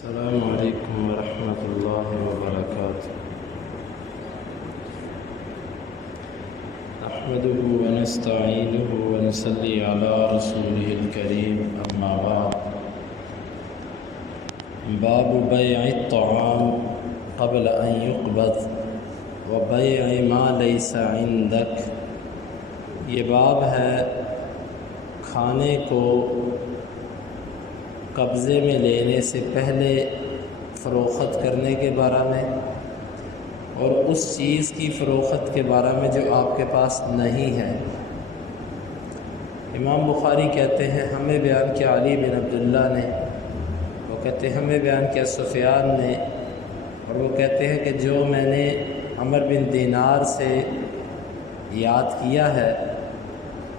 السلام علیکم ورحمۃ اللہ وبرکاتہ۔ نحمده ونستعینه ونصلی علی رسوله الکریم، اما بعد۔ باب بیع الطعام قبل ان يقبض وبیع ما لیس عندک۔ یہ باب ہے کھانے کو قبضے میں لینے سے پہلے فروخت کرنے کے بارے میں، اور اس چیز کی فروخت کے بارے میں جو آپ کے پاس نہیں ہے۔ امام بخاری کہتے ہیں ہمیں بیان کیا علی بن عبداللہ نے، وہ کہتے ہیں ہمیں بیان کیا سفیان نے، اور وہ کہتے ہیں کہ جو میں نے عمر بن دینار سے یاد کیا ہے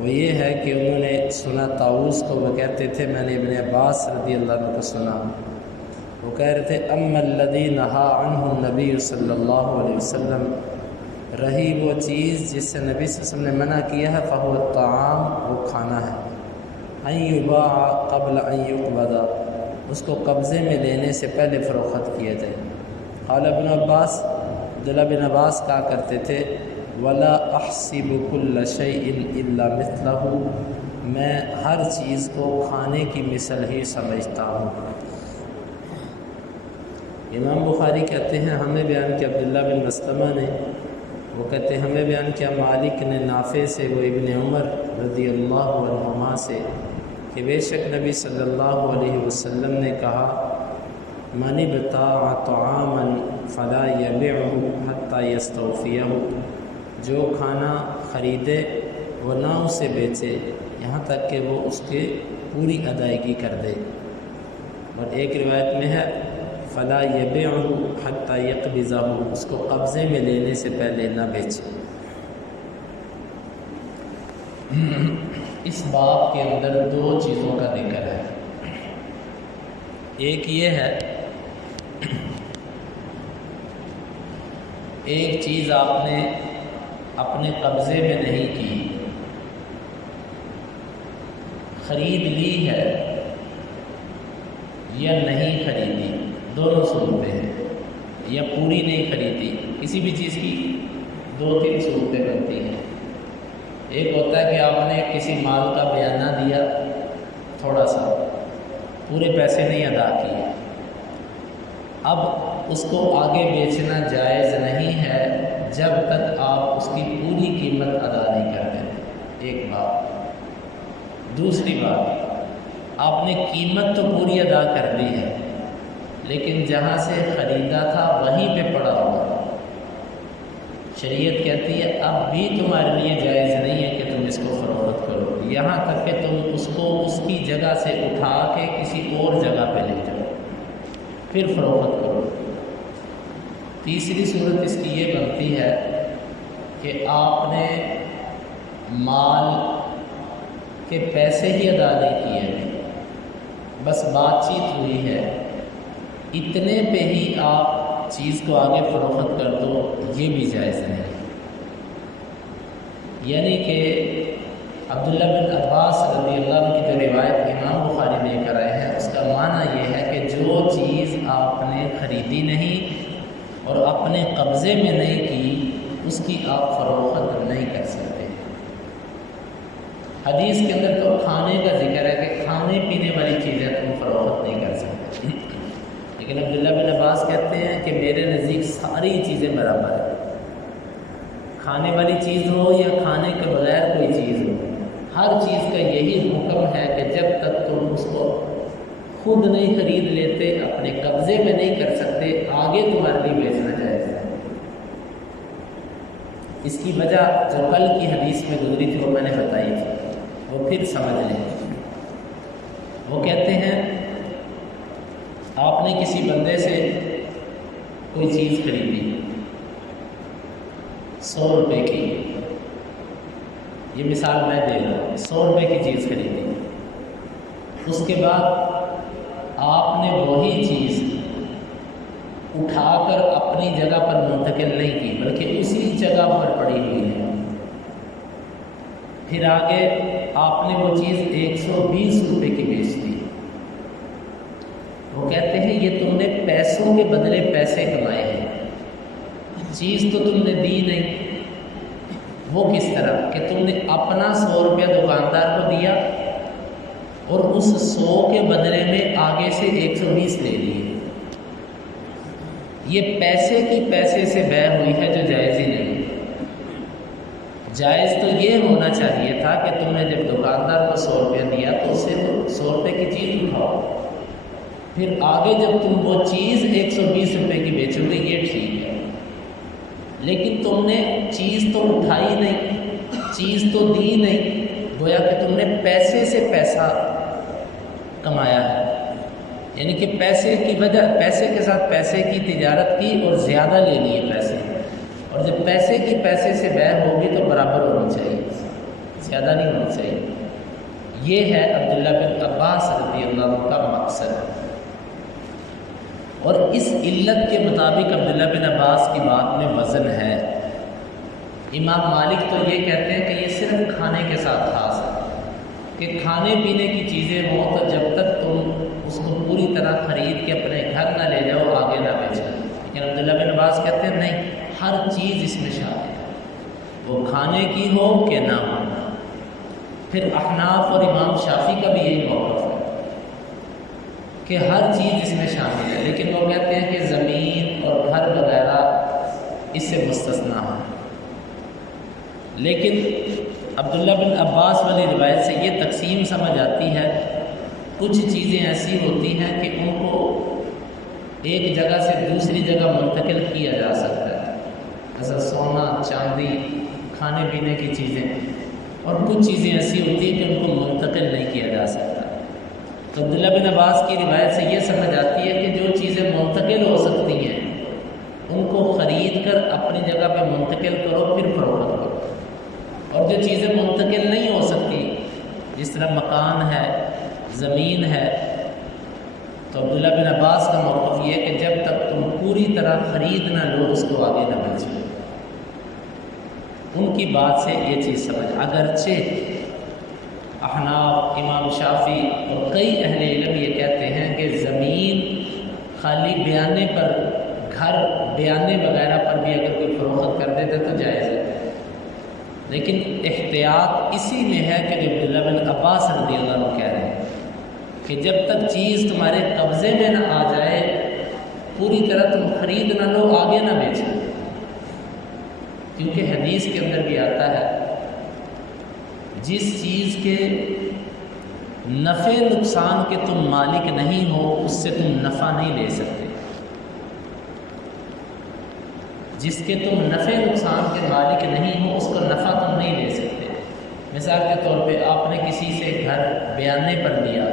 وہ یہ ہے کہ انہوں نے سنا طاؤس کو، وہ کہتے تھے میں نے ابن عباس رضی اللہ عنہ کو سنا، وہ کہہ رہے تھے اما الذی نہا عنہ النبی صلی اللہ علیہ وسلم، رہی وہ چیز جس سے نبی صلی اللہ علیہ وسلم نے منع کیا ہے، فہو الطعام، وہ کھانا ہے، ان یباع قبل ان یقبض، اس کو قبضے میں لینے سے پہلے فروخت کیا جائے۔ قال ابن عباس، عبداللہ بن عباس کہا کرتے تھے ولا احسب كل شيء الا مثله، میں ہر چیز کو کھانے کی مثل ہی سمجھتا ہوں۔ امام بخاری کہتے ہیں ہمیں بیان کیا عبداللہ بن مسلمہ نے، وہ کہتے ہیں ہمیں بیان کیا مالک نے نافع سے، وہ ابن عمر رضی اللہ عنہما سے، کہ بے شک نبی صلی اللہ علیہ وسلم نے کہا من ابتاع طعاما فلا یبعه حتى یستوفیہ، جو کھانا خریدے وہ نہ اسے بیچے یہاں تک کہ وہ اس کے پوری ادائیگی کر دے، اور ایک روایت میں ہے فلا یبعه حتى یقبضہ، اس کو قبضے میں لینے سے پہلے نہ بیچے۔ اس باب کے اندر دو چیزوں کا ذکر ہے، ایک یہ ہے ایک چیز آپ نے اپنے قبضے میں نہیں کی، خرید لی ہے یا نہیں خریدی، دونوں صورتیں ہیں، یا پوری نہیں خریدی، کسی بھی چیز کی دو تین صورتیں بنتی ہیں۔ ایک ہوتا ہے کہ آپ نے کسی مال کا بیانہ دیا تھوڑا سا، پورے پیسے نہیں ادا کیے، اب اس کو آگے بیچنا جائز نہیں ہے جب تک آپ اس کی پوری قیمت ادا نہیں کر دیتے، ایک بات۔ دوسری بات، آپ نے قیمت تو پوری ادا کر دی ہے لیکن جہاں سے خریدا تھا وہیں پہ پڑا ہوا، شریعت کہتی ہے اب بھی تمہارے لیے جائز نہیں ہے کہ تم اس کو فروخت کرو، یہاں تک کہ تم اس کو اس کی جگہ سے اٹھا کے کسی اور جگہ پہ لے جاؤ پھر فروخت کرو۔ تیسری صورت اس کی یہ بنتی ہے کہ آپ نے مال کے پیسے ہی ادا نہیں کیے ہیں، بس بات چیت ہوئی ہے، اتنے پہ ہی آپ چیز کو آگے فروخت کر دو، یہ بھی جائز نہیں۔ یعنی کہ عبداللہ بن عباس رضی اللہ عنہ کی جو روایت امام بخاری لے کر آئے ہیں، اس کا معنی یہ ہے کہ جو چیز آپ نے خریدی نہیں اور اپنے قبضے میں نہیں کی اس کی آپ فروخت نہیں کر سکتے۔ حدیث کے اندر تو کھانے کا ذکر ہے کہ کھانے پینے والی چیزیں تم فروخت نہیں کر سکتے، لیکن عبداللہ بن عباس کہتے ہیں کہ میرے نزدیک ساری چیزیں برابر ہیں، کھانے والی چیز ہو یا کھانے کے بغیر کوئی چیز ہو، ہر چیز کا یہی حکم ہے کہ جب تک تم اس کو خود نہیں خرید لیتے، اپنے قبضے میں نہیں کر سکتے، آگے تمہارے لیے بیچنا جائز ہے۔ اس کی وجہ جو کل کی حدیث میں گزری تھی وہ میں نے بتائی تھی، وہ پھر سمجھ لیں۔ وہ کہتے ہیں آپ نے کسی بندے سے کوئی چیز خریدی 100 روپے کی، یہ مثال میں دے رہا ہوں، 100 روپے کی چیز خریدی، اس کے بعد آپ نے وہی چیز اٹھا کر اپنی جگہ پر منتقل نہیں کی بلکہ اسی جگہ پر پڑی ہوئی ہے، پھر آگے آپ نے وہ چیز 120 روپے کی بیچ دی، وہ وہ کہتے ہیں یہ تم نے پیسوں کے بدلے پیسے کمائے ہیں، چیز تو تم نے دی نہیں۔ وہ کس طرح کہ تم نے اپنا 100 روپیہ دکاندار کو دیا اور اس 100 کے بدلے میں آگے سے 120 لے لیے۔ یہ پیسے کی پیسے سے بیع ہوئی ہے جو جائز ہی نہیں۔ جائز تو یہ ہونا چاہیے تھا کہ تم نے جب دکاندار کو 100 روپیہ دیا تو اس سے 100 روپے کی چیز اٹھاؤ، پھر آگے جب تم وہ چیز 120 روپے کی بیچو گے، یہ ٹھیک ہے۔ لیکن تم نے چیز تو اٹھائی نہیں، چیز تو دی نہیں، گویا کہ تم نے پیسے سے پیسہ کمایا ہے، یعنی کہ پیسے کی وجہ، پیسے کے ساتھ پیسے کی تجارت کی اور زیادہ لے لیے پیسے، اور جب پیسے کی پیسے سے بیع ہوگی تو برابر ہونی چاہیے، زیادہ نہیں ہونا چاہیے۔ یہ ہے عبداللہ بن عباس رضی اللہ عنہ کا مقصد، اور اس علت کے مطابق عبداللہ بن عباس کی بات میں وزن ہے۔ امام مالک تو یہ کہتے ہیں کہ یہ صرف کھانے کے ساتھ خاص ہے، کہ کھانے پینے کی چیزیں ہوں تو جب تک تم اس کو پوری طرح خرید کے اپنے گھر نہ لے جاؤ آگے نہ بیچو۔ لیکن عبداللہ بن عباس کہتے ہیں نہیں، ہر چیز اس میں شامل ہے، وہ کھانے کی ہو کہ نہ ہو۔ پھر احناف اور امام شافعی کا بھی یہی موقف ہے کہ ہر چیز اس میں شامل ہے، لیکن وہ کہتے ہیں کہ زمین اور گھر وغیرہ اس سے مستثنا ہے۔ لیکن عبداللہ بن عباس والی روایت سے یہ تقسیم سمجھ آتی ہے، کچھ چیزیں ایسی ہوتی ہیں کہ ان کو ایک جگہ سے دوسری جگہ منتقل کیا جا سکتا ہے، جیسا سونا، چاندی، کھانے پینے کی چیزیں، اور کچھ چیزیں ایسی ہوتی ہیں کہ ان کو منتقل نہیں کیا جا سکتا۔ تو عبداللہ بن عباس کی روایت سے یہ سمجھ آتی ہے کہ جو چیزیں منتقل ہو سکتی ہیں ان کو خرید کر اپنی جگہ پہ منتقل کرو، پھر فروخت کرو، اور جو چیزیں منتقل نہیں ہو سکتی جس طرح مکان ہے، زمین ہے، تو عبداللہ بن عباس کا موقف یہ ہے کہ جب تک تم پوری طرح خرید نہ لو اس کو آگے نہ بیچو۔ ان کی بات سے یہ چیز سمجھ، اگرچہ احناف، امام شافعی اور کئی اہل علم یہ کہتے ہیں کہ زمین خالی بیانے پر، گھر بیانے وغیرہ پر بھی اگر کوئی فروخت کر دیتے تو جائز ہے، لیکن احتیاط اسی میں ہے کہ جو عبداللہ بن عباس رضی اللہ عنہ کہہ رہے ہیں کہ جب تک چیز تمہارے قبضے میں نہ آ جائے پوری طرح تم خرید نہ لو، آگے نہ بیچو، کیونکہ حدیث کے اندر بھی آتا ہے جس چیز کے نفع نقصان کے تم مالک نہیں ہو اس سے تم نفع نہیں لے سکتے، جس کے تم نفع نقصان کے مالک نہیں ہو اس کو نفع تم نہیں لے سکتے۔ مثال کے طور پہ آپ نے کسی سے گھر بیانے پر لیا،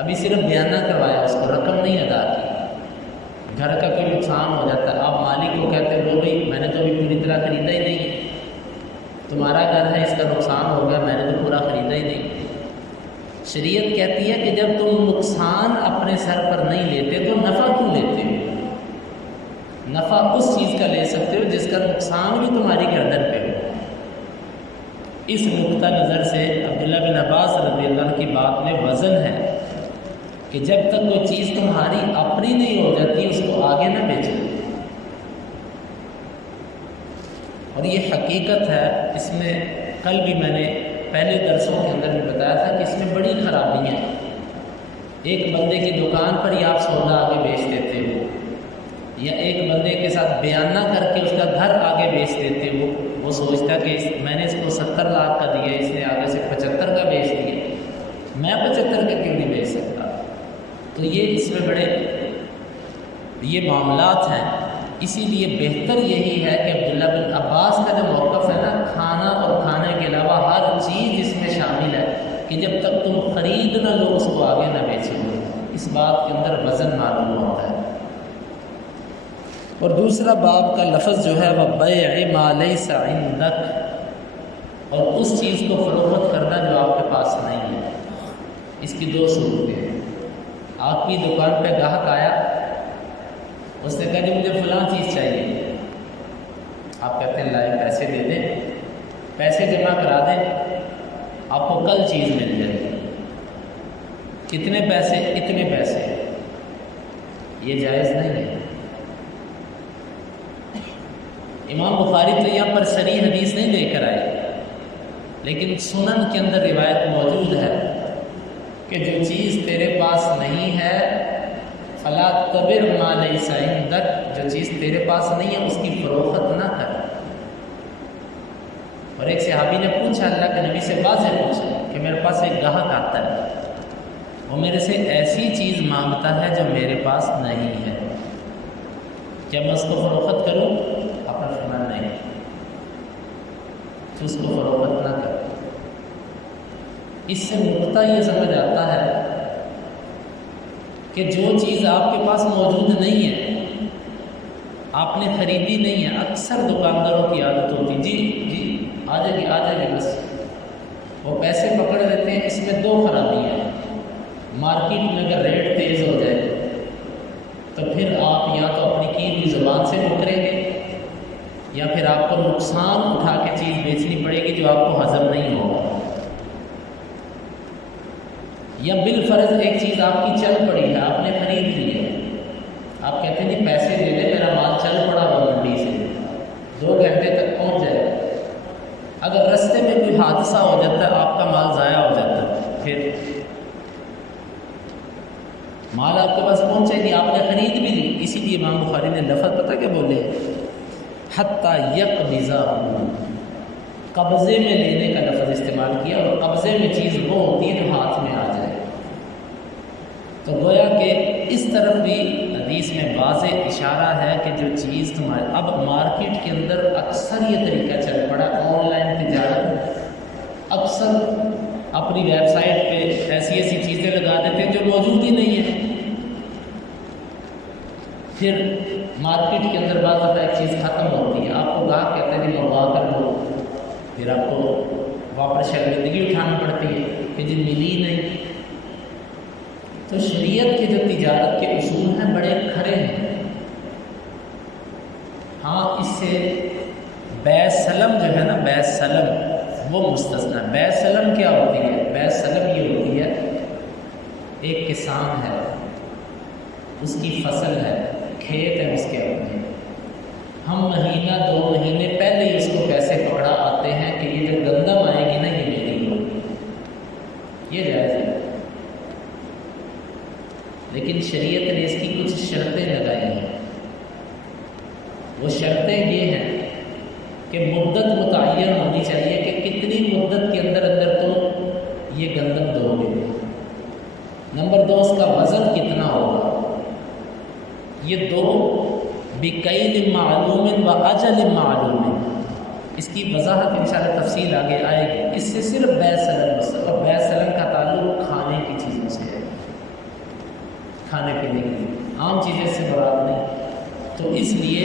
ابھی صرف بیانہ کروایا، اس کو رقم نہیں ادا کی، گھر کا کوئی نقصان ہو جاتا ہے، آپ مالک کو کہتے ہیں بھائی میں نے تو ابھی پوری طرح خریدا ہی نہیں، تمہارا گھر ہے، اس کا نقصان ہو گیا، میں نے تو پورا خریدا ہی نہیں۔ شریعت کہتی ہے کہ جب تم نقصان اپنے سر پر نہیں لیتے تو نفع کیوں لیتے ہو؟ نفع اس چیز کا لے سکتے ہو جس کا نقصان بھی تمہاری گردن پہ ہو۔ اس نقطہ نظر سے عبداللہ بن عباس رضی اللہ عنہ کی بات میں وزن ہے کہ جب تک کوئی چیز تمہاری اپنی نہیں ہو جاتی اس کو آگے نہ بیچو، اور یہ حقیقت ہے۔ اس میں کل بھی میں نے پہلے درسوں کے اندر بھی بتایا تھا کہ اس میں بڑی خرابی ہیں۔ ایک بندے کی دکان پر ہی آپ سودا آگے بیچ دیتے ہو، یا ایک بندے کے ساتھ بیانہ کر کے اس کا گھر آگے بیچ دیتے ہو، وہ سوچتا کہ میں نے اس کو 70 لاکھ کا دیا، اس نے آگے سے 75 کا بیچ دیا، میں 75 کا کیوں نہیں بیچ سکتا؟ تو یہ اس میں بڑے یہ معاملات ہیں۔ اسی لیے بہتر یہی ہے کہ عبداللہ بن عباس کا جو موقف ہے نا، کھانا اور کھانے کے علاوہ ہر چیز اس میں شامل ہے، کہ جب تک تم خرید نہ لو اس کو آگے نہ بیچو، اس بات کے اندر وزن معلوم ہوتا ہے۔ اور دوسرا باب کا لفظ جو ہے وہ بیع ما لیس عندک، اور اس چیز کو فروخت کرنا جو آپ کے پاس نہیں ہے۔ اس کی دو صورتیں ہیں۔ آپ کی دکان پہ گاہک آیا، اس نے کہا جی مجھے فلاں چیز چاہیے، آپ کہتے ہیں لائے پیسے دے دیں، پیسے جمع کرا دیں، آپ کو کل چیز مل جائے گی۔ کتنے پیسے؟ اتنے پیسے۔ یہ جائز نہیں ہے۔ امام بخاری تو یہاں پر صریح حدیث نہیں لے کر آئے، لیکن سنن کے اندر روایت موجود ہے کہ جو چیز تیرے پاس نہیں ہے فلا تبر ما لیس عندک، جو چیز تیرے پاس نہیں ہے اس کی فروخت نہ کر۔ اور ایک صحابی نے پوچھا، اللہ کے نبی سے واضح پوچھا کہ میرے پاس ایک گاہک آتا ہے، وہ میرے سے ایسی چیز مانگتا ہے جو میرے پاس نہیں ہے، کیا میں اس کو فروخت کروں؟ آپ نے فرمایا نہیں، تو اس کو فروخت نہ کر۔ اس سے نقطہ یہ سمجھ آتا ہے کہ جو چیز آپ کے پاس موجود نہیں ہے، آپ نے خریدی نہیں ہے، اکثر دکانداروں کی عادت ہوتی جی آ جائے گی بس، وہ پیسے پکڑ لیتے ہیں۔ اس میں دو خرابیاں ہیں، مارکیٹ میں اگر ریٹ تیز ہو جائے تو پھر آپ یا تو اپنی کی ہوئی زبان سے مکریں گے، یا پھر آپ کو نقصان اٹھا کے چیز بیچنی پڑے گی جو آپ کو ہضم نہیں ہوگا، یا بالفرض ایک چیز آپ کی چل پڑی ہے، آپ نے خرید لی ہے، آپ کہتے ہیں جی پیسے دے دیں، میرا مال چل پڑا ہوا منڈی سے 2 گھنٹے تک پہنچ جائے گا۔ اگر رستے میں کوئی حادثہ ہو جاتا ہے، آپ کا مال ضائع ہو جاتا ہے، پھر مال آپ کے پاس پہنچے گی، آپ نے خرید بھی لی۔ اسی لیے امام بخاری نے لفظ پتہ کیا بولے، حتیٰ یقبضہ، قبضے میں لینے کا لفظ استعمال کیا، اور قبضے میں چیز وہ ہوتی ہے جو ہاتھ میں آ جائے۔ تو گویا کہ اس طرف بھی حدیث میں واضح اشارہ ہے کہ جو چیز تمہارے، اب مارکیٹ کے اندر اکثر یہ طریقہ چل پڑا، آن لائن تجارت، اکثر اپنی ویب سائٹ پہ ایسی چیزیں لگا دیتے ہیں جو موجود ہی نہیں ہے، پھر مارکیٹ کے اندر بعض دفعہ ایک چیز ختم ہوتی ہے، آپ کو گاہک کہتے ہیں کہ منگوا کر دو، پھر آپ کو واپس شرمندگی اٹھانی پڑتی ہے کہ جی ملی نہیں۔ تو شریعت کے جو تجارت کے اصول ہیں بڑے کھرے ہیں۔ ہاں اس سے بیع سلم جو ہے نا، بیع سلم وہ مستثنا۔ بیع سلم کیا ہوتی ہے؟ بیع سلم یہ ہوتی ہے، ایک کسان ہے، اس کی فصل ہے، کھیت ہے اس کے اپنے، ہم مہینہ 2 مہینے پہلے ہی اس کو پیسے پکڑا آتے ہیں کہ یہ جو گندم آئے گی نا یہ میری ہوگی، یہ جائز ہے۔ لیکن شریعت نے اس کی کچھ شرطیں لگائی ہیں، وہ شرطیں یہ ہیں کہ مدت متعین ہونی چاہیے کہ کتنی مدت کے اندر تم یہ گندم دو گے۔ نمبر 2 اس کا وزن کتنا ہوگا۔ یہ 2 بکیل معلوم و اجل معلوم، اس کی وضاحت انشاءاللہ تفصیل آگے آئے گی۔ اس سے صرف بیع سلم، اور بیع سلم کا تعلق کھانے کی چیزوں سے ہے، کھانے پینے کی عام چیزیں سے مراد نہیں۔ تو اس لیے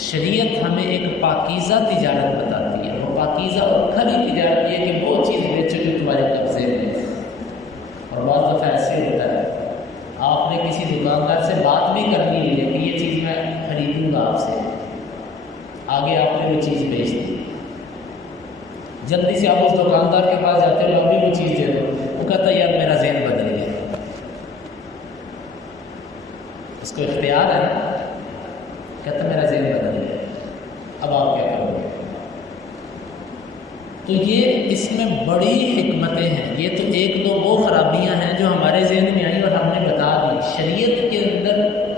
شریعت ہمیں ایک پاکیزہ تجارت بتاتی ہے، وہ پاکیزہ اور کھری تجارت یہ کہ وہ چیز بیچو جو تمہارے قبضے میں۔ اور بعض دفعہ ایسے ہوتا ہے، آپ نے کسی دکاندار سے بات بھی کرنی ہے کہ یہ چیز میں خریدوں گا آپ سے، آگے آپ نے وہ چیز بیچ دی، جلدی سے آپ اس دکاندار کے پاس جاتے ہو، ابھی وہ چیز دے دو، وہ کہتا ہے یار میرا ذہن بدل گیا، اس کو اختیار ہے، کہتا میرا ذہن بدل گیا، اب آپ کیا کرو گے؟ تو یہ اس میں بڑی حکمتیں ہیں۔ یہ تو 1-2 وہ خرابیاں ہیں جو ہمارے ذہن میں آئی اور ہم نے بتا دی۔ شریعت کے اندر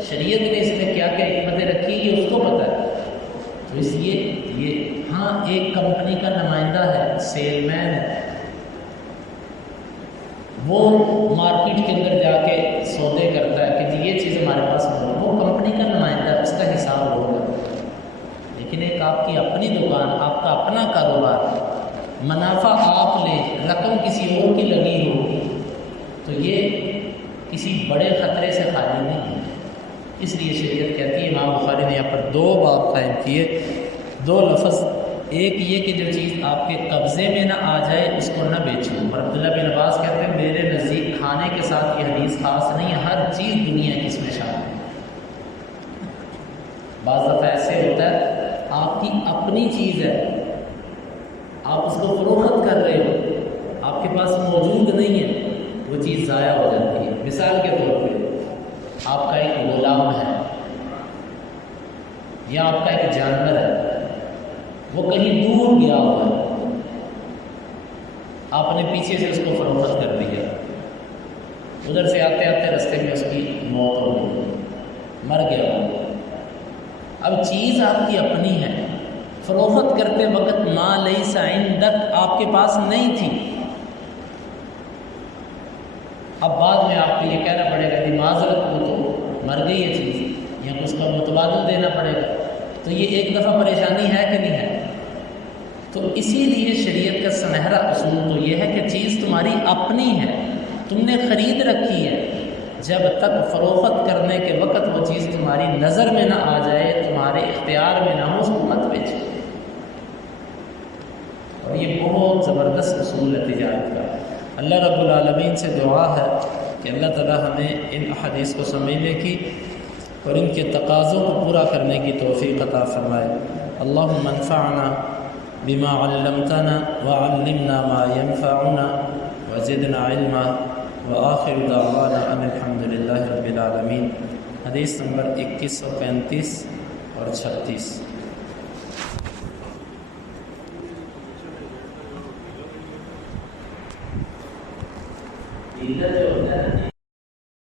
شریعت نے اس میں کیا کیا حکمتیں رکھی یہ اس کو پتہ ہے۔ تو اس لیے یہ ہاں ایک کمپنی کا نمائندہ ہے، سیل مین ہے، وہ مارکیٹ کے اندر جا کے سودے کرتا ہے کہ جی یہ چیز ہمارے پاس ہو، وہ کمپنی کا نمائندہ ہے، اس کا حساب ہوگا۔ لیکن ایک آپ کی اپنی دکان، آپ کا اپنا کاروبار، منافع آپ لیں، رقم کسی اور کی لگی ہو، تو یہ کسی بڑے خطرے سے خالی نہیں ہے۔ اس لیے شریعت کہتی ہے، امام بخاری نے یہاں پر 2 باب قائم کیے، 2 لفظ، ایک یہ کہ جو چیز آپ کے قبضے میں نہ آ جائے اس کو نہ بیچو۔ اور عبداللہ بن عباس کہتے ہیں میرے نزدیک کھانے کے ساتھ یہ حدیث خاص نہیں ہے، ہر چیز دنیا کی اس میں شامل ہے۔ بعض دفعہ ایسے ہوتا ہے آپ کی اپنی چیز ہے، آپ اس کو فروخت کر رہے ہو، آپ کے پاس موجود نہیں ہے، وہ چیز ضائع ہو جاتی ہے۔ مثال کے طور پہ آپ کا ایک غلام ہے، آپ کا ایک جانور ہے، وہ کہیں دور گیا ہوا ہے، آپ نے پیچھے سے اس کو فروخت کر دیا، ادھر سے آتے آتے رستے میں اس کی موت ہو گئی، مر گیا وہ۔ اب چیز آپ کی اپنی ہے، فروخت کرتے وقت ما لیس عندک آپ کے پاس نہیں تھی، اب بعد میں آپ کو یہ کہنا پڑے گا کہ معذرت وہ تو مر گئی ہے چیز، یا اس کا متبادل دینا پڑے گا، تو یہ ایک دفعہ پریشانی ہے کہ نہیں ہے؟ تو اسی لیے شریعت کا سنہرا اصول تو یہ ہے کہ چیز تمہاری اپنی ہے، تم نے خرید رکھی ہے، جب تک فروخت کرنے کے وقت وہ چیز تمہاری نظر میں نہ آ جائے، تمہارے اختیار میں نہ ہو، اس کو مت بیچو۔ اور یہ بہت زبردست اصول ہے تجارت کا۔ اللہ رب العالمین سے دعا ہے کہ اللہ تعالی ہمیں ان احادیث کو سمجھنے کی اور ان کے تقاضوں کو پورا کرنے کی توفیق عطا فرمائے۔ اللہم انفعنا بما علمتنا وعلمنا ما ينفعنا وزدنا علما وآخر دعوانا ان الحمد للہ رب العالمین۔ حدیث نمبر 2135 اور 36۔